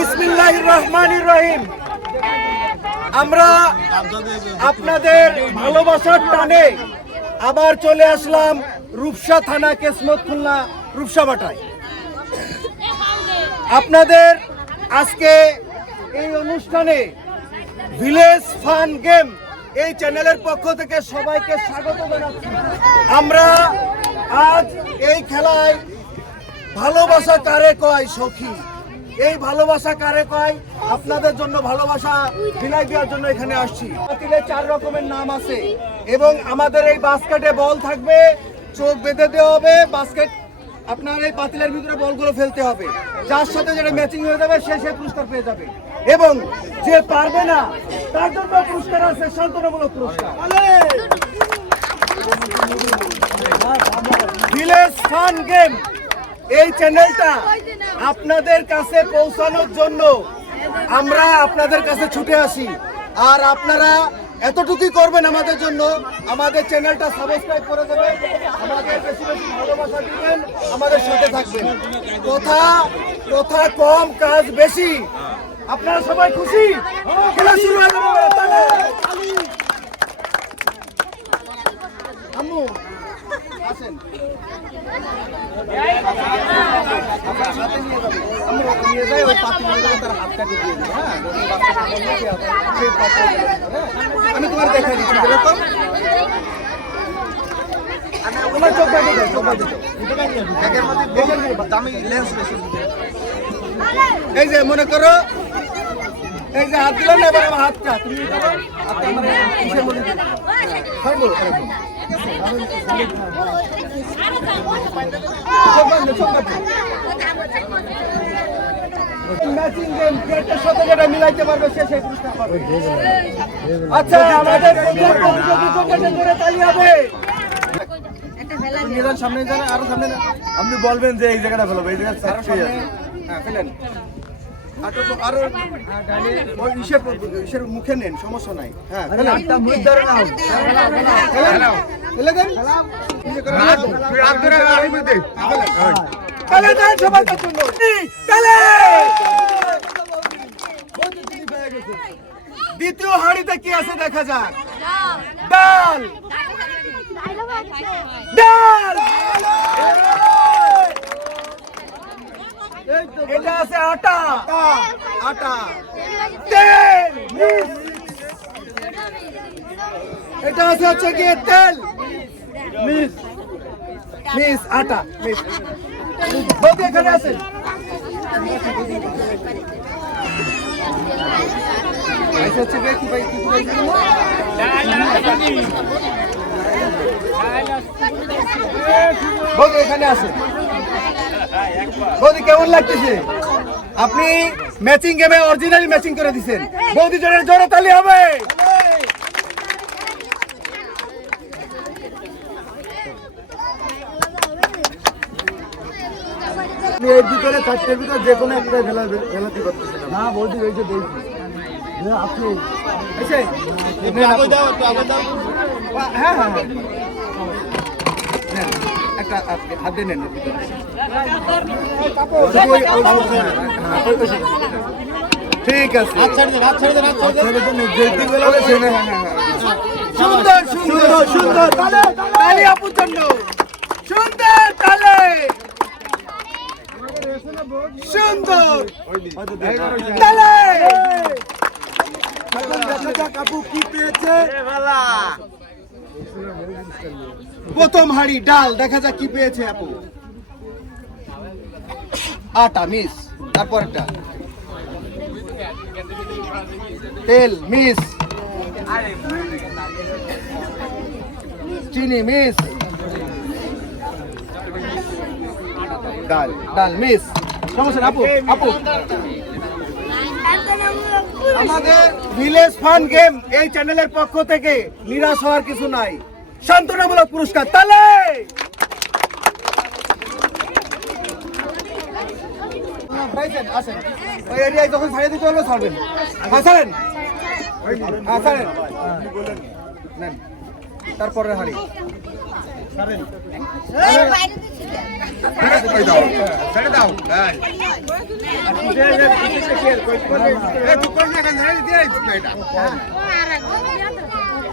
বিসমিল্লাহ রহমান রহিম। আমরা আপনাদের ভালোবাসার টানে আবার চলে আসলাম রূপসা থানা কেসমত খুলনা, রূপসা বাটায়। আপনাদের আজকে এই অনুষ্ঠানে ভিলেজ ফান গেম এই চ্যানেলের পক্ষ থেকে সবাইকে স্বাগত জানাচ্ছি। আমরা আজ এই খেলায় ভালোবাসা কারে কয় সখী? এই ভালোবাসা কারে কয়? আপনাদের জন্য ভালোবাসা বিলাই দেওয়ার জন্য এখানে আসছি। বাতিলে চার রকমের নাম আছে এবং আমাদের এই বাস্কেটে বল থাকবে চোখ বেঁধে দেওয়া হবে বাস্কেট আপনার এই পাতিলের ভিতরে বলগুলো ফেলতে হবে। যার সাথে যেটা ম্যাচিং হয়ে যাবে সে সে পুরস্কার পেয়ে যাবে। এবং যে পারবে না তার জন্য পুরস্কার আছে সান্ত্বনামূলক পুরস্কার। ভিলেজ ফান গেম এই চ্যানেলটা আপনাদের কাছে পৌঁছানোর জন্য আমরা আপনাদের কাছে ছুটে আসি। আর আপনারা এতটুকুই করবেন আমাদের জন্য, আমাদের চ্যানেলটা সাবস্ক্রাইব করে দেবেন, আমাদের বেশি বেশি ভালোবাসা দিবেন, আমাদের সাথে থাকবেন। কথা কথা কম, কাজ বেশি। আপনারা সবাই খুশি? খেলা শুরু হয়ে যাবে। আম্মু আসেন আপনার সাথে নিয়ে যাবে। আম্মু নিয়ে যাই, ওই পাতি নিয়ে যাবে, তার হাতটাকে দিয়ে দিবে, হ্যাঁ? যখন বাচ্চাটা বলবে কি হবে, সেই পাতি নিয়ে যাবে, হ্যাঁ? আমি তোমার দেখাই দিচ্ছি এরকম তোমার চোখ বাঁধে দাও, চোখ দাও। এই যে মনে করো এই যে হাত দিলাম না এবার আমার হাতটা তুমি হাতটা আমার কিসের মধ্যে দিবে? বলো, এরকম। চোখ বাঁধলে, চোখ বাঁধলে। ম্যাচিং গেম যেটার সাথে যেটা মিলাইতে পারবে সে সেই পুরস্কার পাবে আচ্ছা আমাদের প্রথম প্রতিযোগী যোগ্যতা করে তালি হবে সামনে যান আরও সামনে। আপনি বলবেন যে এই জায়গাটা ভালো এই জায়গাটা হ্যাঁ ফেলেন আরও আরও ওই ইসের ইসের মুখে নেন সমস্যা নাই। হ্যাঁ দেন। দেন। জন্য দ্বিতীয় হাড়িতে কি আছে দেখা যাক। ডাল ডাল এটা আছে আটা। আটা। তেল। এটা আছে হচ্ছে কি তেল। মিস। মিস আটা। মিস। বৌদি এখানে আচ্ছা, হচ্ছে গিয়ে এখানে আসেন বৌদি কেমন লাগতেছে? আপনি ম্যাচিং গেমে অরিজিনালি ম্যাচিং করে দিছেন। বৌদি জোরে জোরে তালি হবে। এর ভিতরে চারটের ভিতরে যে কোনো একটা ফেলা ফেলাতে পারতেছেন। না বলছি এই যে আপনি হ্যাঁ হ্যাঁ হ্যাঁ। নেন, একটা নেন। ঠিক আছে। সুন্দর সুন্দর সুন্দর তালে তালে। আপুর জন্য। সুন্দর তালে। সুন্দর। তালে। দেখা যাক আপু কি পেয়েছে? প্রথম হাড়ি, ডাল, দেখা যাক কি পেয়েছে আপু। আটা, মিস, তারপরটা। তেল, মিস। চিনি, মিস। ডাল ডাল, মিস। সমস্যা আপু আপু। আমাদের ভিলেজ ফান গেম এই চ্যানেলের পক্ষ থেকে নিরাশ হওয়ার কিছু নাই। সান্ত্বনামূলক পুরস্কার তালে! পাইছেন, আসেন। ওই এরিয়ায় যখন ছাড়িয়ে দিতে হলো ছাড়বেন। হ্যাঁ ছাড়েন। হ্যাঁ ছাড়েন। নেন। তারপরে ডালে হবে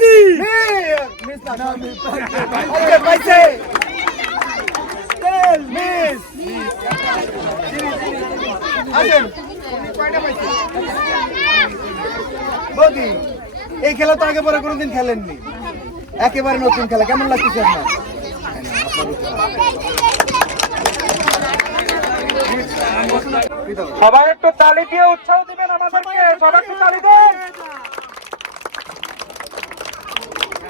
চিনি মিস না? ওকে পাইছে বৌদি এই খেলা তো আগে পরে কোনোদিন খেলেননি। একেবারে নতুন খেলা কেমন লাগতেছে আপনার? সবাই একটু তালি দিয়ে উৎসাহ দিবেন আমাদেরকে সবাই একটু তালি দেন ওই মেজারমেন্টে শুধু, হ্যাঁ।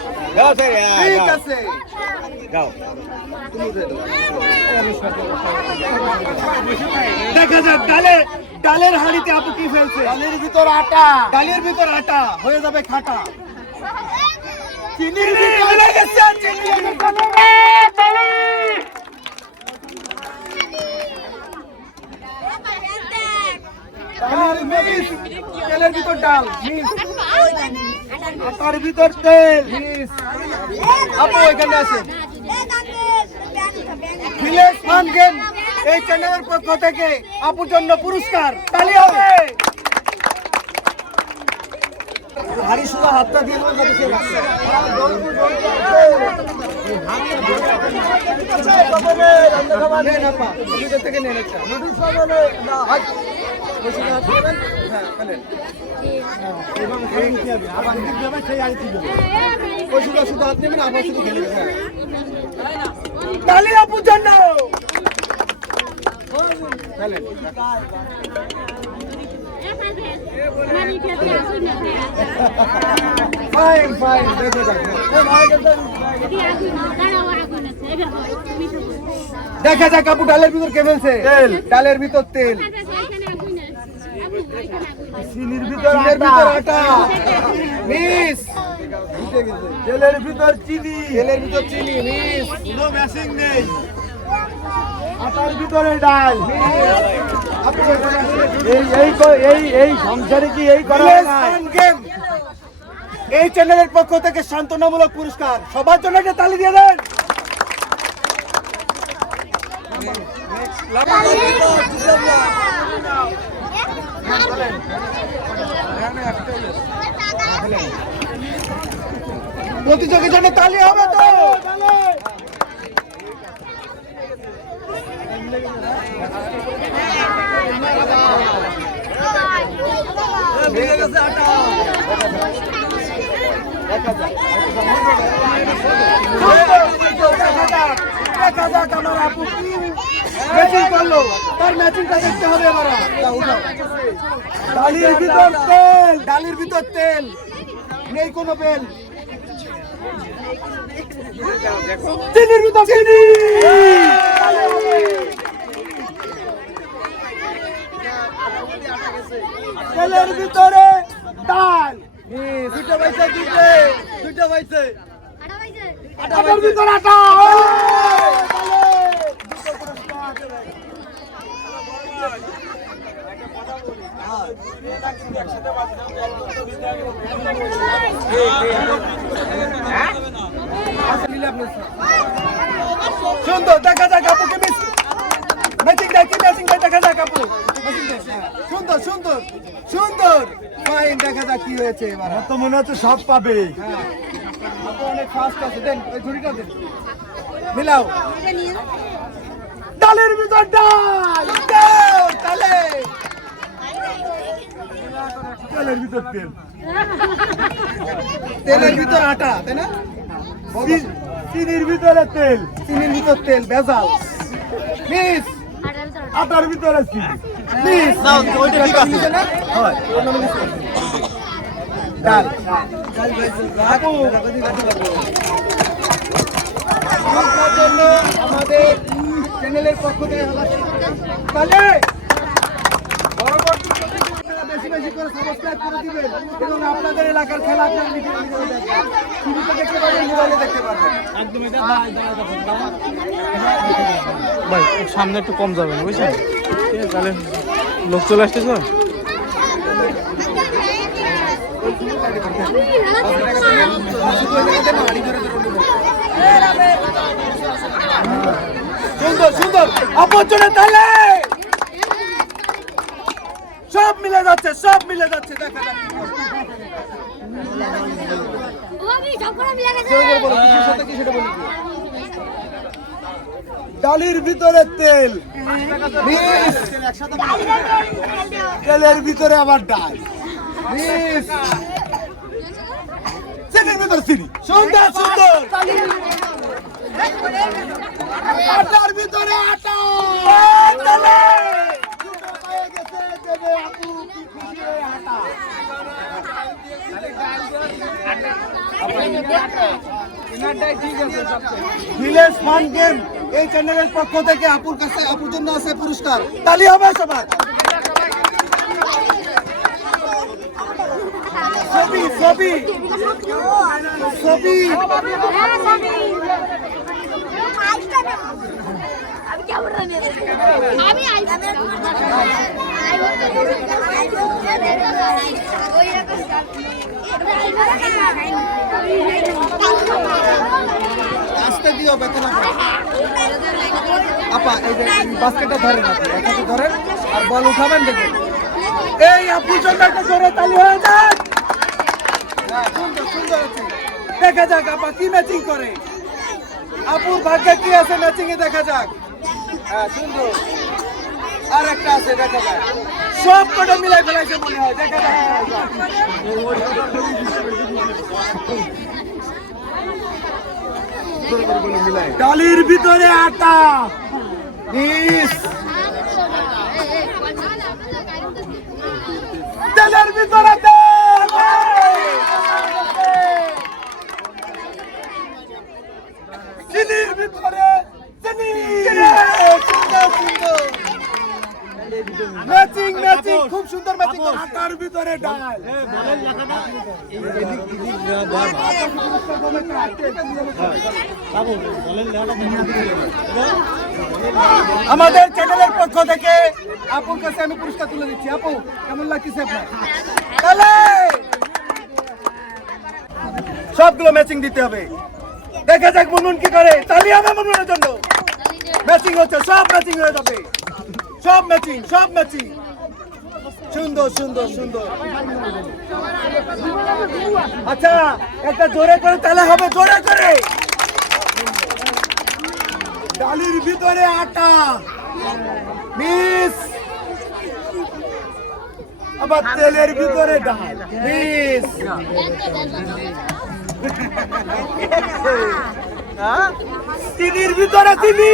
ঠিক আছে। দেখা যাক ডালে ডালের হাড়িতে আপু কি ফেলছে? ডালের ভিতর আটা। ডালের ভিতর আটা হয়ে যাবে খাটা। চিনির ভিতর লেগেছে চিনি। ডালের তেলের ভিতর ডাল আটার ভিতর তেল আপু এখানে আছেন ভিলেজ ফান গেম এই চ্যানেলের পক্ষ থেকে আপুর জন্য পুরস্কার। তালি হবে। হাড়ি শুধু হাতটা দিয়ে থেকে নেন একটা। তালি আপুর জন্য ফাইন ফাইন দেখে দেখা যাক আপু ডালের ভিতর কে ফেলছে? ডালের ভিতর তেল। চিনির ভিতর ভিতর আটা। মিস। তেলের ভিতর চিনি। তেলের ভিতর চিনি মিস। কোনো ম্যাচিং নেই। আটার ভিতরে ডাল। এই এই এই এই সংসারে কি এই করা গেম এই চ্যানেলের পক্ষ থেকে সান্ত্বনামূলক পুরস্কার। সবার জন্য একটা তালি দিয়ে দেন। প্রতিযোগীর জন্য তালি হবে তো দেখা যাক আমার আপু কি ম্যাচিং করল। তার ম্যাচিংটা দেখতে হবে এবার। ডালির ভিতর তেল ডালির ভিতর তেল। নেই কোনো বেল চিনির ভিতর চিনি। তেলের ভিতরে ডাল। দুটো পাইছে দুটো। দুটো পাইছে আটার ভিতর আটা সুন্দর দেখা যাক আপুকে মিস ম্যাচিং দেয় কি ম্যাচিং দেয় দেখা যাক আপু ম্যাচিং দেয় সুন্দর সুন্দর সুন্দর ফাইন দেখা হয়েছে এবার। তো মনে হচ্ছে সব পাবে। হ্যাঁ। অনেক ফাস্ট আছে। দেন ওই ঝুড়িটা দেন। মিলাও। ডালের ভিতর ডাল। তেলের ভিতর তেল। তেলের ভিতর আটা তাই না? চিনির ভিতরে তেল। চিনির ভিতর তেল ভেজাল। মিস। আটার ভিতরে চিনি। মিস। না? হয়। ডাল। ভাই সামনে একটু কম যাবেন বুঝছেন? তাহলে লোক চলে আসতেছে? সুন্দর সুন্দর। অপরজনে তাহলে সব মিলে যাচ্ছে, সব মিলে যাচ্ছে, দেখা ডালির ভিতরে তেল। তেলের ভিতরে আবার ডাল। চিনির ভিতরে চিনি সুন্দর সুন্দর। আটার ভিতরে আটা। ভিলেজ ফান এই চ্যানেলের পক্ষ থেকে আপুর কাছে আপুর জন্য আছে পুরস্কার। তালি হবে সবার। ছবি। ছবি। ধরেন আপনি আর বল উঠাবেন দেখবেন এই আপুর জন্য একটা জোরে তালি হয়ে যাক হ্যাঁ, সুন্দর আছে। দেখা যাক, আপা কি ম্যাচিং করে। আপুর ভাগ্যে কি আছে ম্যাচিং এ দেখা যাক। হ্যাঁ সুন্দর। আর একটা আছে, দেখা যাক। সব কটা মিলাই মনে হয়, দেখা ডালির ভিতরে আটা। তেলের ভিতরে তেল চিনির ভিতরে চিনি সুন্দর সুন্দর ম্যাচিং ম্যাচিং খুব সুন্দর ম্যাচিং আটার ভিতরে ডাল আমাদের চ্যানেলের পক্ষ থেকে আপুর কাছে আমি পুরস্কার তুলে দিচ্ছি আপু কেমন লাগতেছে আপনার তাহলে সবগুলো ম্যাচিং দিতে হবে দেখা যাক মুনমুন কি করে তালি হবে মুনমুনের জন্য ম্যাচিং হচ্ছে সব ম্যাচিং হয়ে যাবে সব ম্যাচিং সব ম্যাচিং সুন্দর সুন্দর সুন্দর। আচ্ছা একটা জোরে করে তাহলে হবে, জোরে করে। ডালির ভিতরে আটা। মিস। আবার তেলের ভিতরে ডাল। মিস। চিনির ভিতরে চিনি।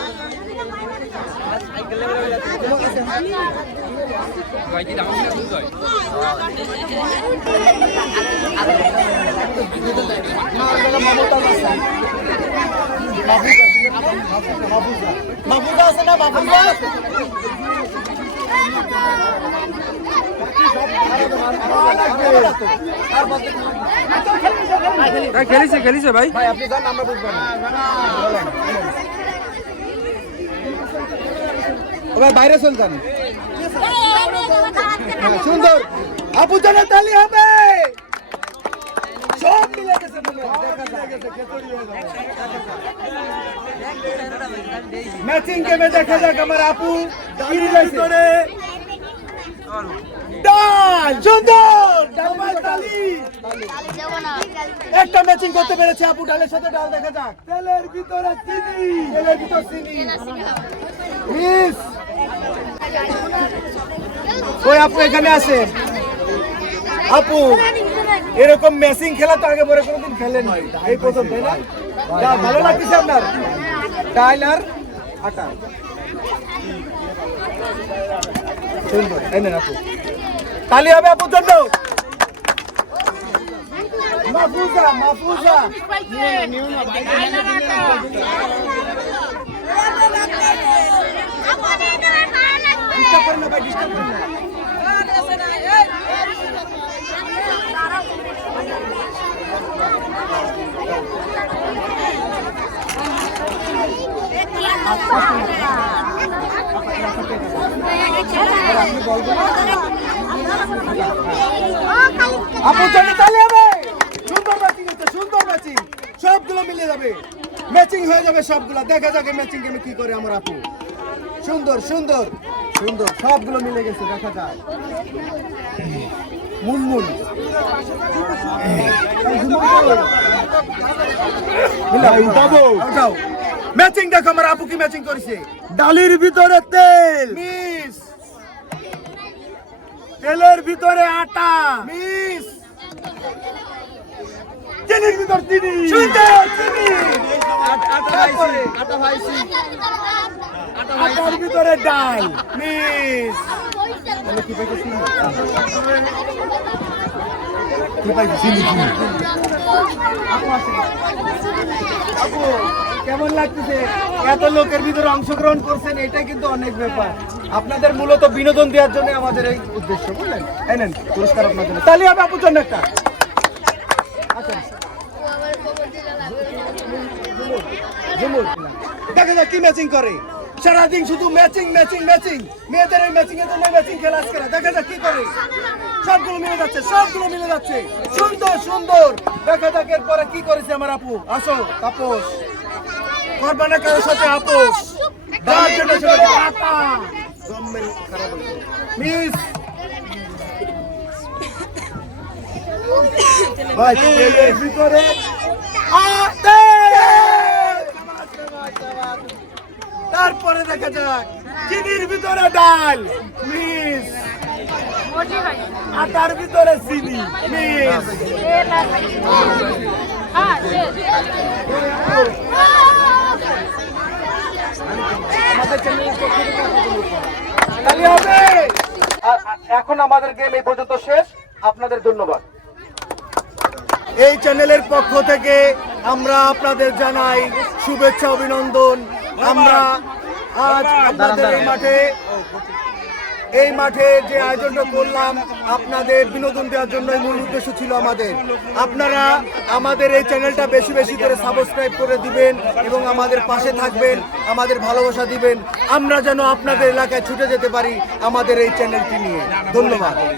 মাহফুজা আছে না খেলিছে খেলিছে ভাই। ভাই আপনি যান আমরা বুঝব না এবার বাইরে চল যান সুন্দর। আপু জানে তালি হবে। সব মিলে গেছে হয়, দেখা যাক। ম্যাচিং গেমে দেখা যাক আমার আপু কি ভিতরে ডাল সুন্দর। ডাল তালি। একটা ম্যাচিং করতে পেরেছে আপু ডালের সাথে ডাল দেখা যাক। তেলের ভিতরে চিনি। তেলের ভিতর চিনি। মিস। ওই আপু এখানে আছে। আপু এরকম ম্যাচিং খেলা তো আগে পরে কোনোদিন খেলেন নাই। এই প্রথম তাই না? যা, ভালো লাগতেছে আপনার? ডাল আর আটা আপু। তালি হবে আপুর জন্য। মাহফুজা মাহফুজা। ডিস্টার্ব করেন না ভাই ডিস্টার্ব ম্যাচিং সবগুলো মিলে যাবে। ম্যাচিং হয়ে যাবে সবগুলো। দেখা যাবে ম্যাচিং কি করে আমার আপু। সুন্দর সুন্দর। সুন্দর সবগুলো মিলে গেছে দেখা যায়। মুনমুন। ম্যাচিং দেখো আমার আপু কি ম্যাচিং করেছে। ডালির ভিতরে তেল। মিস। তেলের ভিতরে আটা। মিস। চিনির ভিতর চিনি। সুন্দর চিনি। তারপরে আটার ভিতরে ডাল। মিস। আপু, কেমন লাগতেছে? এত লোকের ভিতরে অংশগ্রহণ করছেন এটা কিন্তু অনেক ব্যাপার। আপনাদের মূলত বিনোদন দেওয়ার জন্য আমাদের এই উদ্দেশ্য, বুঝলেন? এই নেন, পুরস্কার জন্য। তালি হবে আপুর জন্য একটা। ঝুমুর দেখা যাক কি ম্যাচিং করে। সারাদিন শুধু ম্যাচিং ম্যাচিং ম্যাচিং মেয়েদের এই ম্যাচিং এর জন্য ম্যাচিং খেলা আজকে দেখা যাক কি করে। সবগুলো মিলে যাচ্ছে, সবগুলো মিলে যাচ্ছে। সুন্দর সুন্দর। দেখা যাক এরপরে কি করেছে আমার আপু। আসো, তাপস। করবা না কারোর সাথে আপোষ। মিস। ভাই ভিতরে। আতে তারপরে দেখা যাক। চিনির ভিতরে ডাল, মিস। আটার ভিতরে চিনি, মিস। এখন আমাদের গেম এই পর্যন্ত শেষ। আপনাদের ধন্যবাদ। এই চ্যানেলের পক্ষ থেকে আমরা আপনাদের জানাই শুভেচ্ছা, অভিনন্দন। আমরা আজ আপনাদের এই মাঠে এই মাঠে যে আয়োজনটা করলাম আপনাদের বিনোদন দেওয়ার জন্য মূল উদ্দেশ্য ছিল আমাদের। আপনারা আমাদের এই চ্যানেলটা বেশি বেশি করে সাবস্ক্রাইব করে দিবেন এবং আমাদের পাশে থাকবেন আমাদের ভালোবাসা দিবেন। আমরা যেন আপনাদের এলাকায় ছুটে যেতে পারি আমাদের এই চ্যানেলটি নিয়ে। ধন্যবাদ।